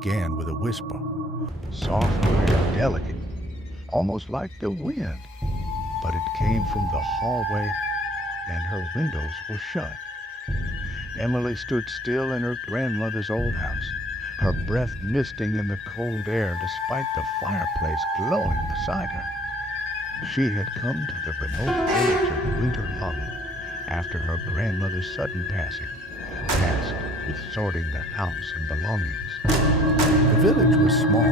began with a whisper, soft and delicate, almost like the wind. But it came from the hallway, and her windows were shut. Emily stood still in her grandmother's old house, her breath misting in the cold air despite the fireplace glowing beside her. She had come to the remote village of Winter Hollow after her grandmother's sudden passing, tasked with sorting the house and belongings. The village was small,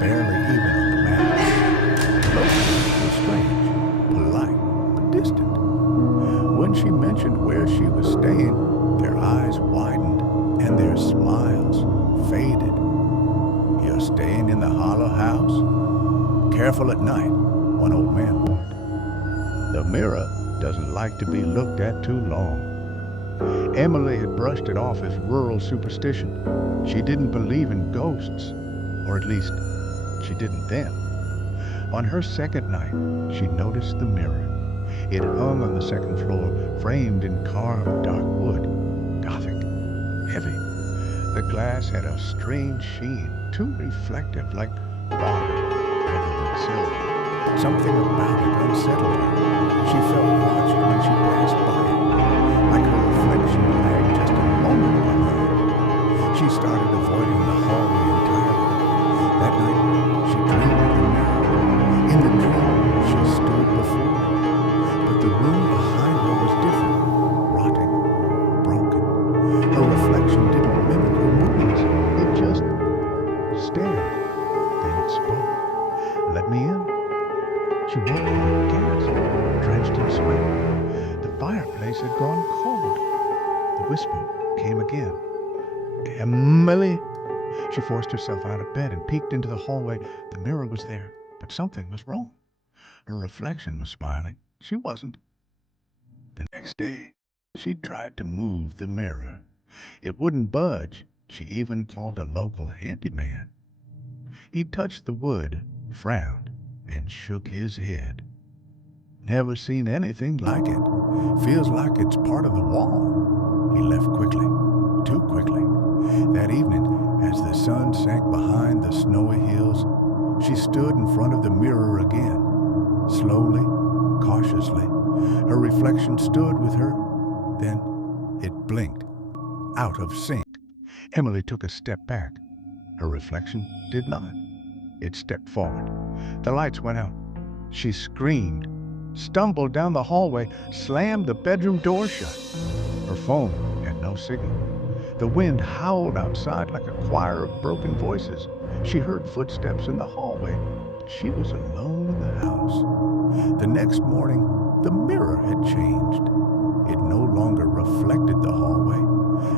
barely even on the map. Locals were strange, polite, but distant. When she mentioned where she was staying, their eyes widened and their smiles faded. "You're staying in the hollow house? Careful at night," one old man warned. The mirror doesn't like to be looked at too long. Emily had brushed it off as rural superstition. She didn't believe in ghosts, or at least, she didn't then. On her second night, she noticed the mirror. It hung on the second floor, framed in carved dark wood, gothic, heavy. The glass had a strange sheen, too reflective, like water rather than silver. Something about it unsettled her. She felt watched when she passed by it, like her reflection lagged just a moment behind. She started avoiding the hallway entirely. That night, she dreamed of the mirror. In the dream, she stood before it. But the room behind her was different, rotting, broken. Her reflection didn't mimic her movements. It just stared. Then it spoke. "Let me in." She woke with a gasp, drenched in sweat. The fireplace had gone cold. The whisper came again. "Emily?" She forced herself out of bed and peeked into the hallway. The mirror was there, but something was wrong. Her reflection was smiling. She wasn't. The next day, she tried to move the mirror. It wouldn't budge. She even called a local handyman. He touched the wood, frowned, and shook his head. "Never seen anything like it. Feels like it's part of the wall." He left quickly, too quickly. That evening, as the sun sank behind the snowy hills, she stood in front of the mirror again. Slowly, cautiously, her reflection stood with her. Then it blinked, out of sync. Emily took a step back. Her reflection did not. It stepped forward. The lights went out. She screamed, stumbled down the hallway, slammed the bedroom door shut. Her phone had no signal. The wind howled outside like a choir of broken voices. She heard footsteps in the hallway, but she was alone in the house. The next morning, the mirror had changed. It no longer reflected the hallway.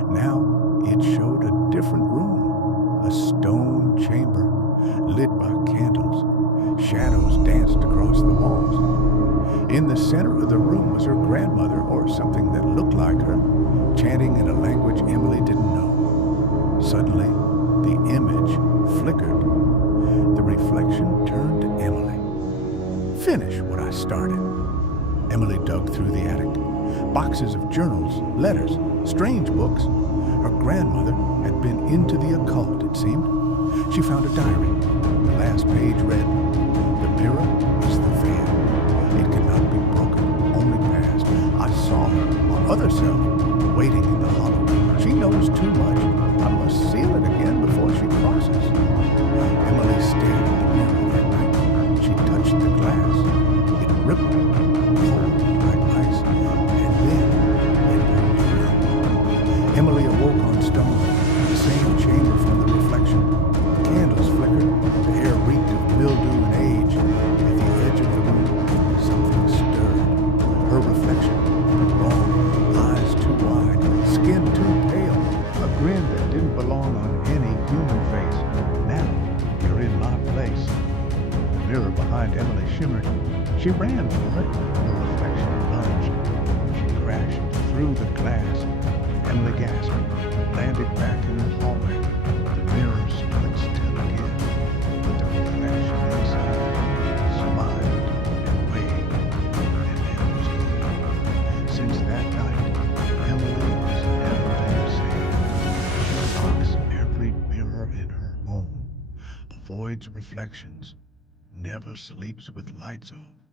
Now it showed a different room, a stone chamber, lit by candles. Shadows danced across the walls. In the center of the room was her grandmother, or something that looked like her, chanting in a language Emily didn't know. Suddenly, the image flickered. The reflection turned to Emily. "Finish what I started." Emily dug through the attic. Boxes of journals, letters, strange books. Her grandmother had been into the occult, it seemed. She found a diary. The last page read, "The mirror is the veil. It cannot be broken, only passed. I saw her, our other self, waiting in the hollow. She knows too much. I must seal it again before she crosses." Emily stared at the mirror that night. She touched the glass. It rippled, cold like ice, and then it went through. Emily awoke on stone, the same chamber from the reflection. Candles flickered, the air reeked of mildew and age. At the edge of the room, something stirred. Her reflection, wrong, eyes too wide, skin too pale, a grin that didn't belong on any human face. "Now you're in my place." The mirror behind Emily shimmered. She ran for it. Her reflection lunged. She crashed through the glass. Emily gasped, landed back in the hallway. The mirror stood still again, but the reflection inside smiled and waved, and then was gone. Since that night, Emily has never been the same. She locks every mirror in her avoids reflections, never sleeps with lights on.